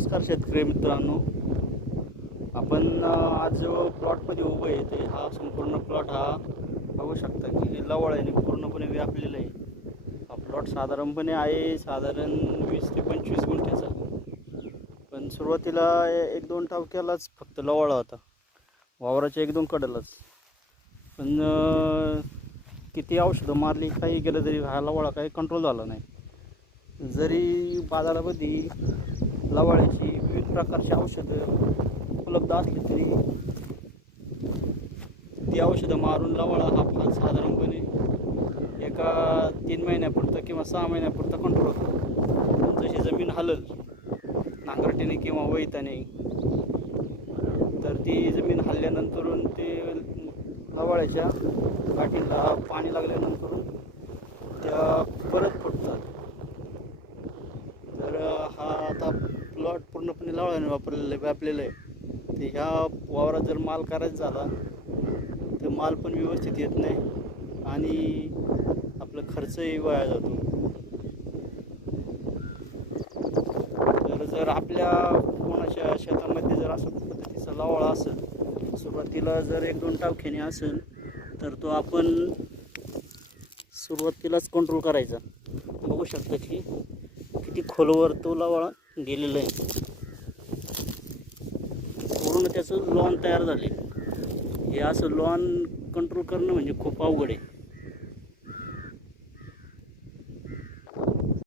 नमस्कार शेतकरी मित्रांनो. आपण आज जो प्लॉटमध्ये उभं आहे ते हा संपूर्ण प्लॉट हा बघू शकता की लवळ्याने पूर्णपणे व्यापलेला आहे. हा प्लॉट साधारणपणे आहे साधारण वीस ते पंचवीस गुंठ्याचा. पण सुरुवातीला एक दोन टावक्यालाच फक्त लवळा होता. वावराच्या एक दोन कडेलाच. पण किती औषधं मारली काही केलं तरी हा लवळा काही कंट्रोल झाला नाही. जरी बाजारामध्ये लवाळ्याची विविध प्रकारची औषधं उपलब्ध असली तरी ती औषधं मारून लवाळा हा फार साधारणपणे एका तीन महिन्यापुरतं किंवा सहा महिन्यापुरतं कंट्रोल होतो. जशी जमीन हलल नांगरटीने किंवा वैताने तर ती जमीन हल्ल्यानंतरून ते लवाळ्याच्या गाठीला पाणी लागल्यानंतर त्या परत फुटतात तर हा आता प्लॉट पूर्णपणे लावळ्याने वापरलेलं आहे व्यापलेलं आहे. ते ह्या वावरात जर माल करायचा झाला तर माल पण व्यवस्थित येत नाही आणि आपला खर्चही वाया जातो. तर जर आपल्या कोणाच्या शेतामध्ये जर अशा पद्धतीचा लावळा असेल सुरुवातीला जर एक दोन टावखेने असेल तर तो आपण सुरुवातीलाच कंट्रोल करायचा. बघू शकता की किती खोलवर तो लावळा दिलेलं आहे. पूर्ण त्याचं लॉन तयार झाले हे असं लॉन कंट्रोल करणं म्हणजे खूप अवघड आहे.